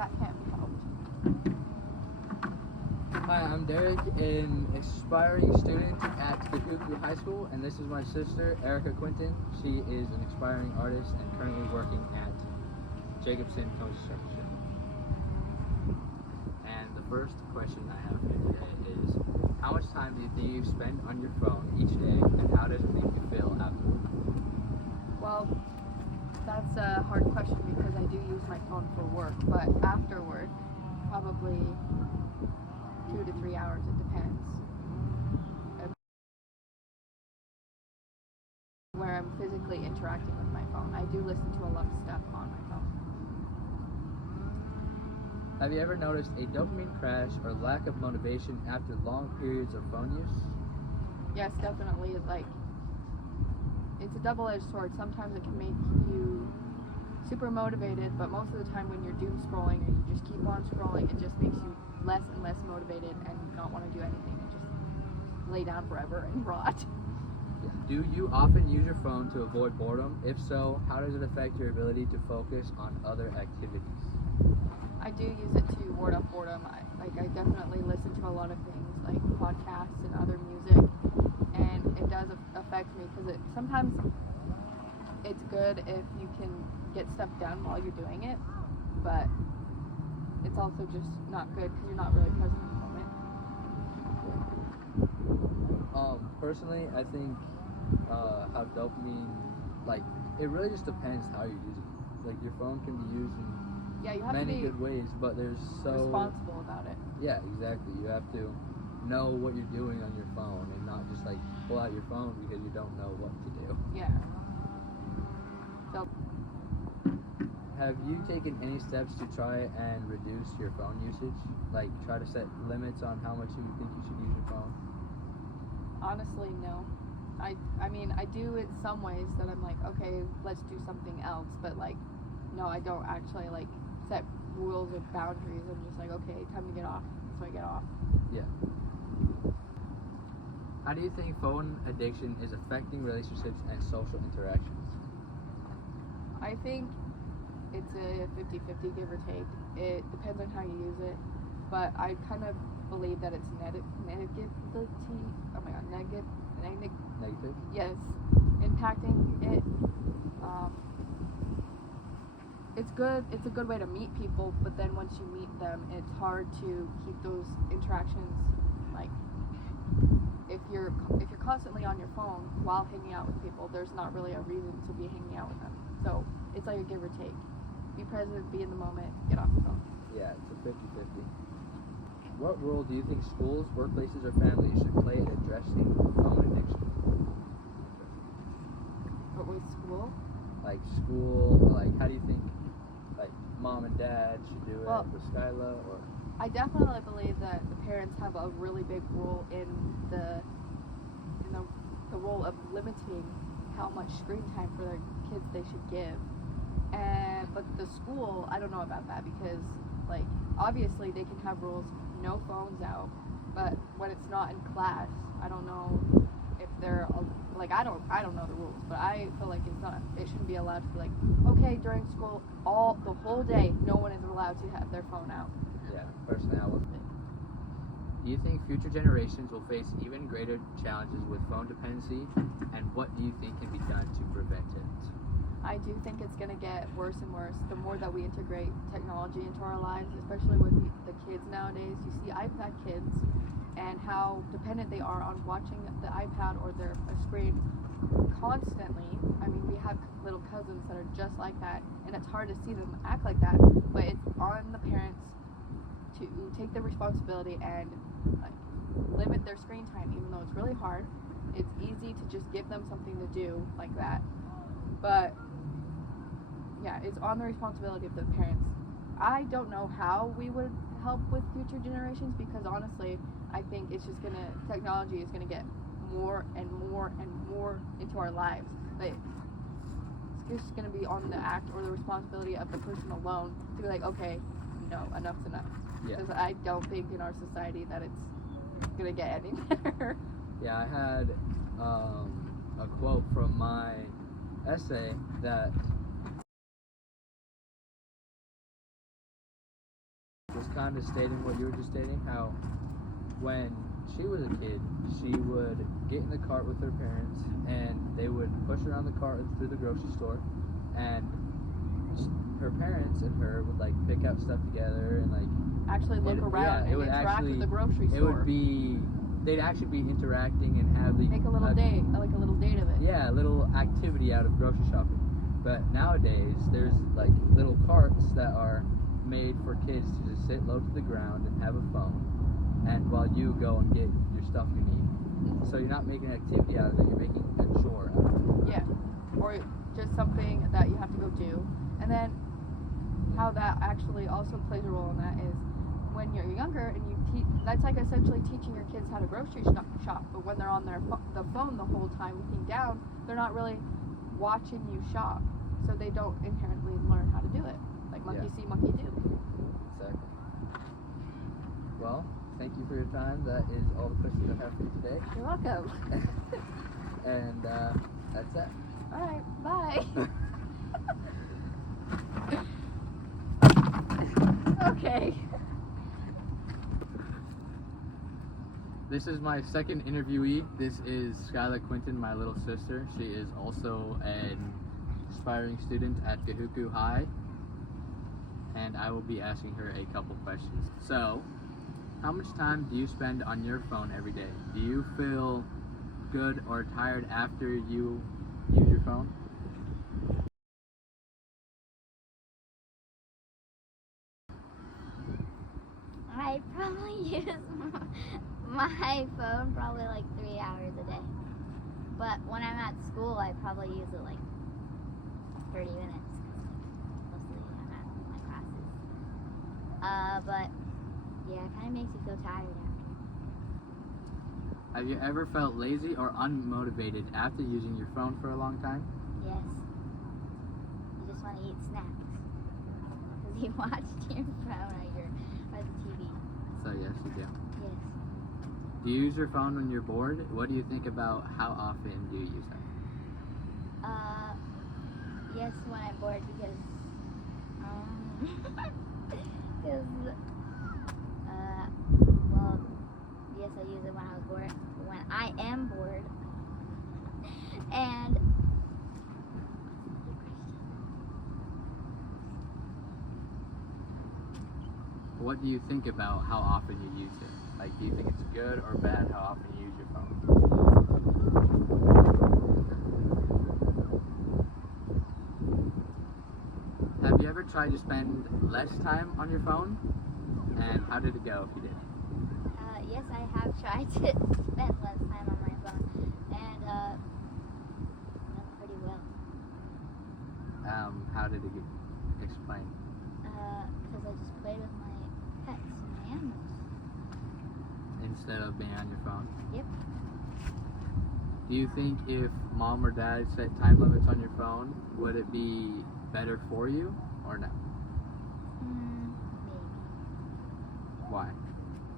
that can't be helped. Hi, I'm Derek, an aspiring student at the High School, and this is my sister, Erica Quinton. She is an aspiring artist and currently working at Jacobson Construction. And the first question I have for you today is, how much time do you spend on your phone each day, and how does it make you feel afterward? Well, that's a hard question because I do use my phone for work, but after work, probably 2 to 3 hours, it depends. Where I'm physically interacting with my phone. I do listen to a lot of stuff on my phone. Have you ever noticed a dopamine crash or lack of motivation after long periods of phone use? Yes, definitely. It's a double-edged sword. Sometimes it can make you super motivated, but most of the time when you're doom scrolling and you just keep on scrolling, it just makes you less and less motivated and not want to do anything and just lay down forever and rot. Do you often use your phone to avoid boredom? If so, how does it affect your ability to focus on other activities? I do use it to ward off boredom. I definitely listen to a lot of things like podcasts and other music, and it does affect me because sometimes it's good if you can get stuff done while you're doing it, but it's also just not good because you're not really present in the moment. Personally, I think how dopamine, it really just depends how you're using it. Like, your phone can be used in You have many to be good ways, but there's responsible about it. Yeah, exactly. You have to know what you're doing on your phone and not just pull out your phone because you don't know what to do. Yeah. So, have you taken any steps to try and reduce your phone usage? Like, try to set limits on how much you think you should use your phone? honestly, no. I mean, I do in some ways that I'm like, okay, let's do something else, but no, I don't actually set rules or boundaries. I'm just like, okay, time to get off, so I get off. Yeah. How do you think phone addiction is affecting relationships and social interactions? I think it's a 50-50, give or take. It depends on how you use it, but I kind of believe that it's negative. Negative? Yes, impacting it. It's good. It's a good way to meet people, but then once you meet them, it's hard to keep those interactions. If you're constantly on your phone while hanging out with people, there's not really a reason to be hanging out with them. So it's like a give or take. Be present, be in the moment, get off the phone. Yeah, it's a 50-50. What role do you think schools, workplaces, or families should play in addressing phone addiction? But with school? How do you think mom and dad should do it with Skyla? Or I definitely believe that the parents have a really big role in the role of limiting how much screen time for their kids they should give. But the school, I don't know about that because obviously they can have rules, no phones out, but when it's not in class, I don't know if they're I don't know the rules, but I feel like it shouldn't be allowed to be okay, during school the whole day no one is allowed to have their phone out. Yeah, personally I would. Do you think future generations will face even greater challenges with phone dependency, and what do you think can be done to prevent it? I do think it's going to get worse and worse the more that we integrate technology into our lives, especially with the kids nowadays. You see iPad kids and how dependent they are on watching the iPad or a screen constantly. I mean, we have little cousins that are just like that, and it's hard to see them act like that, but it's on the parents to take the responsibility and limit their screen time, even though it's really hard. It's easy to just give them something to do like that, but yeah, it's on the responsibility of the parents. I don't know how we would help with future generations because honestly, I think technology is gonna get more and more and more into our lives. It's just gonna be on the act or the responsibility of the person alone to be okay, no, enough's enough. Because I don't think in our society that it's gonna get any better. Yeah, I had a quote from my essay that was kind of stating what you were just stating, how when she was a kid, she would get in the cart with her parents, and they would push her on the cart through the grocery store, and her parents and her would like pick out stuff together and like Actually look around and interact with the grocery store. It would be, they'd actually be interacting and have the make a little date, like a little date of it. Yeah, a little activity out of grocery shopping. But nowadays, there's like little carts that are made for kids to just sit low to the ground and have a phone, and while you go and get your stuff you need. So you're not making an activity out of it, you're making a chore out of it. Yeah, or just something that you have to go do. And then how that actually also plays a role in that is when you're younger and you that's like essentially teaching your kids how to grocery shop, but when they're on the phone the whole time looking down, they're not really watching you shop, so they don't inherently learn how to do it. Like monkey see, monkey do. Exactly. Well, thank you for your time. That is all the questions I have for you today. You're welcome. And that's it. All right, bye. Okay. This is my second interviewee. This is Skylar Quinton, my little sister. She is also an aspiring student at Gahuku High, and I will be asking her a couple questions. So, how much time do you spend on your phone every day? Do you feel good or tired after you use your phone? I probably use my phone probably like 3 hours a day. But when I'm at school, I probably use it like 30 minutes. Mostly I'm at my classes. But yeah, it kind of makes you feel tired after. Have you ever felt lazy or unmotivated after using your phone for a long time? Yes. You just want to eat snacks. Because you watched your phone or the TV. So yes, you do. Yes. Do you use your phone when you're bored? What do you think about how often do you use it? Yes, when I'm bored because well, yes, I use it when I was bored. When I am bored, and What do you think about how often you use it? Like, do you think it's good or bad how often you use your phone? Have you ever tried to spend less time on your phone? And how did it go if you did? yes, I have tried to spend less time on my phone, and pretty well. How did it get explained? Because I just played with my pets and my animals. Instead of being on your phone? Yep. Do you think if mom or dad set time limits on your phone, would it be better for you or no? Maybe. Why?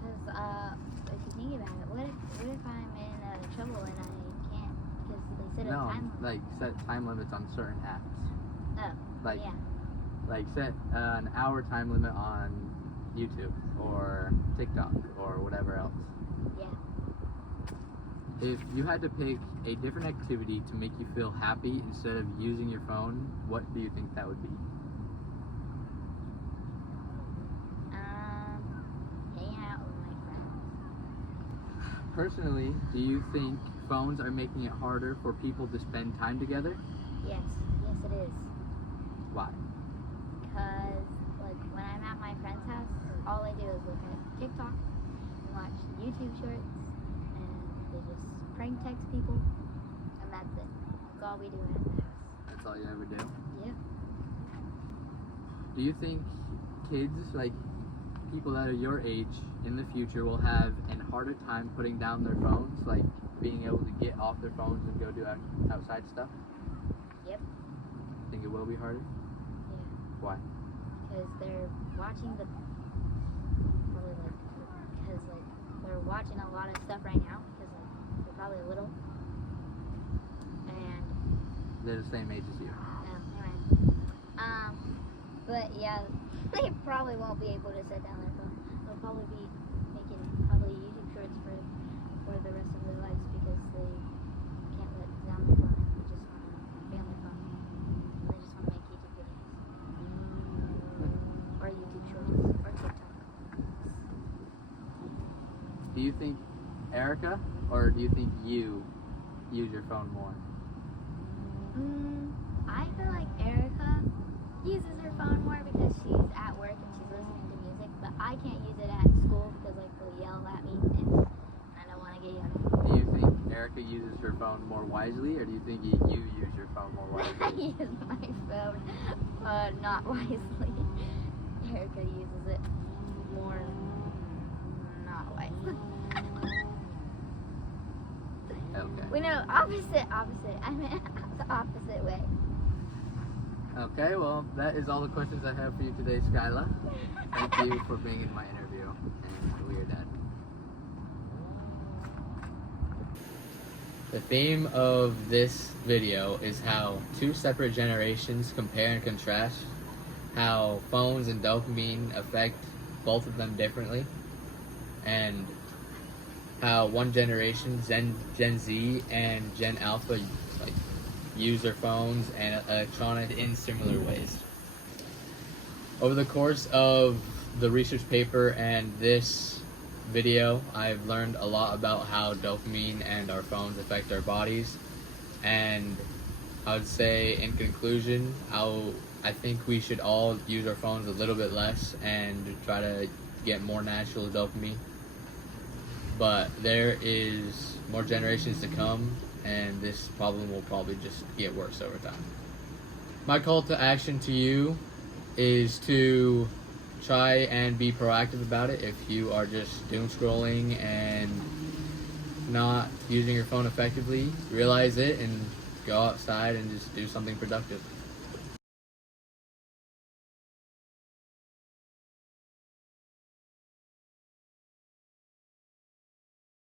Because if you think about it, what if I'm in trouble and I can't because they set a No, time limit? like set time limits on certain apps. Oh. Like, yeah. like set an hour time limit on YouTube or TikTok or whatever else. Yeah. If you had to pick a different activity to make you feel happy instead of using your phone, what do you think that would be? Hanging out with my friends. Personally, do you think phones are making it harder for people to spend time together? Yes. Yes, it is. Why? Because, like, when I'm at my friend's house, all I do is look at TikTok and watch YouTube shorts, and they just prank text people, and that's it. That's all we do at the house. That's all you ever do? Yep. Do you think kids, like people that are your age in the future, will have a harder time putting down their phones, like being able to get off their phones and go do outside stuff? Yep. Think it will be harder? Yeah. Why? Because they're watching they're watching a lot of stuff right now, because like, they're probably little. And They're the same age as you. anyway. But yeah, they probably won't be able to set down their phone. They'll probably be making YouTube shorts for the rest of their lives because they can't let down their phone. They just want to be on their phone. They just want to make YouTube videos. Or YouTube shorts. Or TikTok. Do you think Erica, or do you think you use your phone more? I feel like Erica uses her phone more because she's at work and she's listening to music, but I can't use it at school because like they'll yell at me and I don't want to get yelled at. Do you think Erica uses her phone more wisely, or do you think you use your phone more I wisely? use my phone not wisely. Erica uses it more not wisely. Okay. We know opposite. I meant the opposite way. Okay, well, that is all the questions I have for you today, Skyla. Thank you for being in my interview, and we are done. The theme of this video is how two separate generations compare and contrast, how phones and dopamine affect both of them differently, and how one generation, Gen Z and Gen Alpha, use their phones and electronics in similar ways. Over the course of the research paper and this video, I've learned a lot about how dopamine and our phones affect our bodies, and I would say in conclusion, I think we should all use our phones a little bit less and try to get more natural dopamine. But there is more generations to come, and this problem will probably just get worse over time. My call to action to you is to try and be proactive about it. If you are just doom scrolling and not using your phone effectively, realize it and go outside and just do something productive.